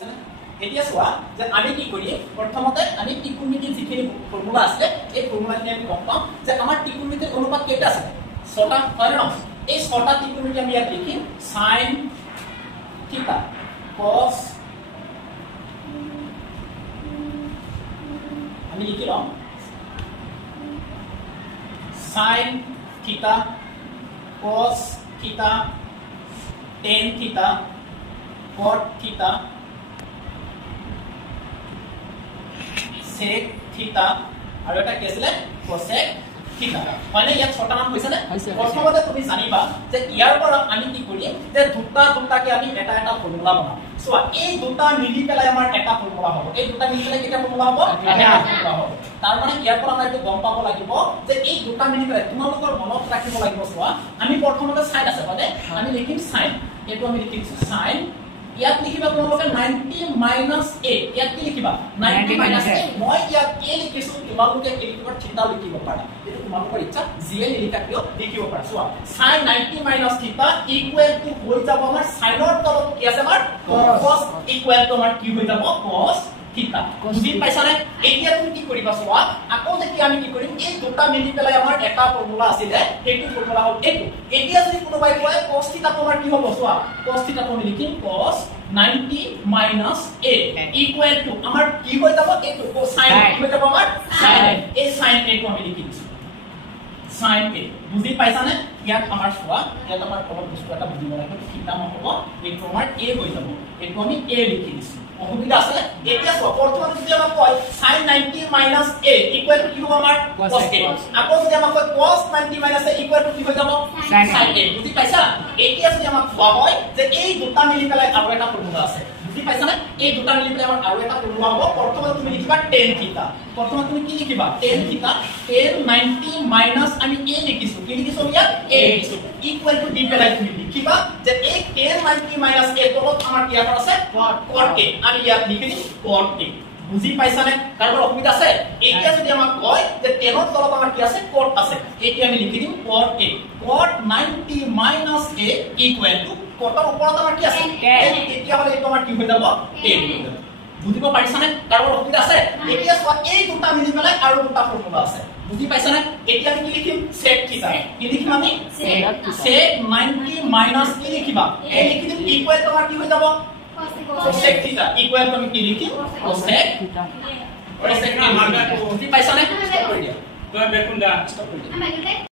এতিয়া চোৱা যে আমি কি কৰিম প্ৰথমতে আমি ত্ৰিকোণমিতিৰ যিখিনি ফৰ্মুলা আছে এই ফৰ্মুলাখিনি আমি গম পাম যে আমাৰ ত্ৰিকোণমিতিৰ অনুপাত কেইটা আছে 6টা হয় ন এই 6টা ত্ৰিকোণমিতি আমি ইয়াত লিখিম sin থিটা cos আমি লিখি লম sin থিটা cos থিটা tan থিটা cot থিটা sec থিটা আৰু এটা কি আছিল cosec থিটা মানে ইয়াত ছটা মান কৈছে নে প্ৰথমতে তুমি জানিবা যে ইয়াৰ পৰা আমি কি কৰিম যে দুটাকে আমি এটা ফৰ্মুলা বনাম সো এই দুটা মিলি পেলাই আমাৰ এটা ফৰ্মুলা হ'ব এই দুটা মিলি পেলাই কেটা ফৰ্মুলা হ'ব এটা ফৰ্মুলা হ'ব তাৰ মানে ইয়াৰ পৰা আমি গম পাব লাগিব যে এই দুটা মিলি পেলাই তোমালোকৰ মনত ৰাখিব লাগিব চোৱা আমি প্ৰথমতে sin আছে মানে আমি লিখিম sin এটো আমি লিখিম sin ইয়াত লিখিবা তোমালোকে 90 - a ইয়াত কি লিখিবা 90 - a মই ইয়াত a লিখিছো তোমালোকে কি লিখিবা থিটা লিখিব পাৰা এটো তোমালোকৰ ইচ্ছা জিএ লিখা কিয় লিখিব পাৰা সো sin 90 - থিটা ইকুৱেল টু হৈ যাব আমাৰ সাইনৰ তলত কি আছে আমাৰ cos ইকুৱেল টু আমাৰ কি হৈ যাব cos থিটা বুজি পাইছানে এতিয়া তুমি কি কৰিবা চোৱা আকৌ যেতিয়া আমি কি কৰিম এই দুটা মিলি পেলাই আমাৰ এটা ফৰ্মুলা আছিল সেইটো ফৰ্মুলা হ'ল এইটো এতিয়া যদি কোনোবাই কয় cos থিটা তোমাৰ কি হ'ব চোৱা cos থিটা তুমি লিখিম cos 90 - a ইকুৱেল টু আমাৰ কি হৈ যাব এইটো sin কি হৈ যাব আমাৰ sin এই sin a টো আমি লিখি দিছো sin a বুজি পাইছানে ইয়াত আমাৰ চোৱা ইয়াত আমাৰ অলপ বস্তু এটা বুজিব লাগিব থিটা হ'ব এইটো আমাৰ a হৈ যাব এইটো আমি a লিখি দিছো অসুবিধা আছে এতিয়া চোৱা প্ৰথমতে যদি আমাক কয় sin 90 - a ইকুৱেল টু কি হ'ব আমাৰ cos a আকৌ যদি আমাক কয় cos 90 - a ইকুৱেল টু কি হৈ যাব sin a বুজি পাইছা এতিয়া যদি আমাক কোৱা হয় যে এই দুটা মিলি পেলাই আৰু এটা ফৰ্মুলা আছে বুজি পাইছানে এই দুটা মিলি পেলাই আমাৰ আৰু এটা ফৰ্মুলা হ'ব প্ৰথমতে তুমি লিখিবা tan থিটা প্ৰথমতে তুমি কি লিখিবা tan থিটা tan 90 - আমি a লিখিছো কি লিখিছো ইয়াত a লিখিছো ইকুৱেল টু দি পেলাই তুমি লিখিবা যে এই tan 90 - a তলত আমাৰ কি আছে cot a আমি ইয়াত লিখি দিম cot a বুজি পাইছানে কাৰোবাৰ অসুবিধা আছে এতিয়া যদি আমাক কয় যে tan ৰ তলত আমাৰ কি আছে cot আছে এতিয়া আমি লিখি দিম cot a cot 90 - a equal to cot ৰ ওপৰত আমাৰ কি আছে tan এতিয়া হলে এইটো আমাৰ কি হৈ যাব tan হৈ যাব বুজিব পাৰিছানে কাৰোবাৰ অসুবিধা আছে এতিয়া চোৱা এই দুটা মিলি পেলাই আৰু দুটা ফৰ্মুলা আছে বুজি পাইছানে এতিয়া আমি কি লিখিম sec থিটা কি লিখিম আমি sec 90 - কি লিখিবা a লিখি দিম ইকুৱেল টু আমাৰ কি হৈ যাব cosec থিটা ইকুৱেল টু আমি কি লিখিম cosec থিটা cosec থিটা বুজি পাইছানে ষ্টপ কৰি দিয়া তই দেখোন দা ষ্টপ কৰি দিয়া